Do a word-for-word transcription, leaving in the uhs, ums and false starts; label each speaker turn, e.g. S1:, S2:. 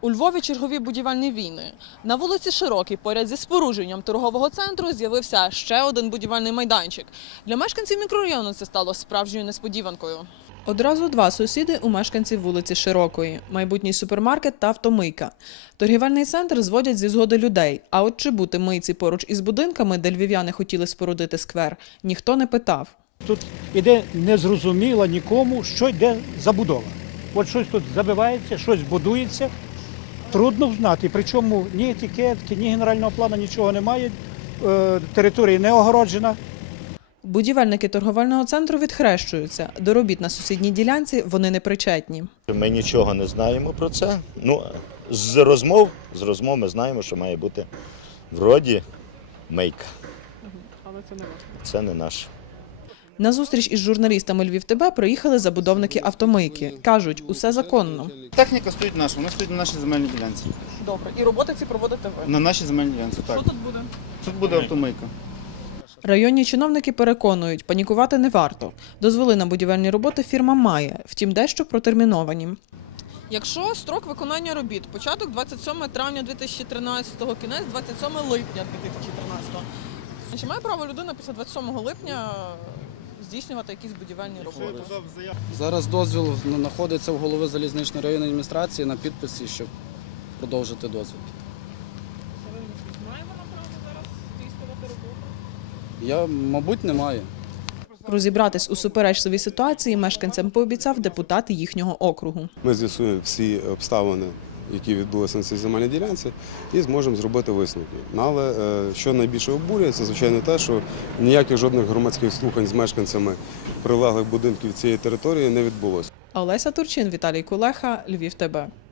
S1: У Львові чергові будівельні війни. На вулиці Широкій, поряд зі спорудженням торгового центру, з'явився ще один будівельний майданчик. Для мешканців мікрорайону це стало справжньою несподіванкою. Одразу два сусіди у мешканців вулиці Широкої – майбутній супермаркет та автомийка. Торгівельний центр зводять зі згоди людей, а от чи бути мийці поруч із будинками, де львів'яни хотіли спорудити сквер, ніхто не питав.
S2: Тут іде незрозуміло нікому, що йде забудова. От щось тут забивається, щось будується. Трудно знати, причому ні етикетки, ні генерального плану, нічого немає, територія не огороджена.
S1: Будівельники торговельного центру відхрещуються. До робіт на сусідній ділянці вони не причетні.
S3: Ми нічого не знаємо про це. Ну, з розмов, з розмов ми знаємо, що має бути вроді мийка.
S1: Але це не ваше.
S3: Це не наш.
S1: На зустріч із журналістами Львів ТБ приїхали забудовники автомийки. Кажуть, усе законно.
S4: Техніка стоїть наша, вона стоїть на нашій земельній ділянці.
S1: Добре. І роботи ці проводите ви?
S4: На нашій земельній ділянці, так.
S1: Що тут буде?
S4: Тут буде автомийка.
S1: Районні чиновники переконують, панікувати не варто. Дозволи на будівельні роботи фірма має, втім дещо протерміновані. Якщо строк виконання робіт – початок двадцять сьоме травня дві тисячі тринадцятого, кінець двадцять сьоме липня дві тисячі тринадцятого, чи має право людина після двадцять сьомого липня здійснювати якісь будівельні роботи?
S5: Зараз дозвіл знаходиться в голови залізничної районної адміністрації на підписі, щоб продовжити дозвіл.
S1: Маємо на право зараз здійснювати роботу?
S5: Я, мабуть, не маю.
S1: Розібратись у суперечливій ситуації мешканцям пообіцяв депутат їхнього округу.
S6: Ми з'ясуємо всі обставини, які відбулися на цій земельній ділянці, і зможемо зробити висновки. Але що найбільше обурює, це, звичайно, те, що ніяких жодних громадських слухань з мешканцями прилеглих будинків цієї території не відбулося.
S1: Олеся Турчин, Віталій Кулеха, Львів ТБ.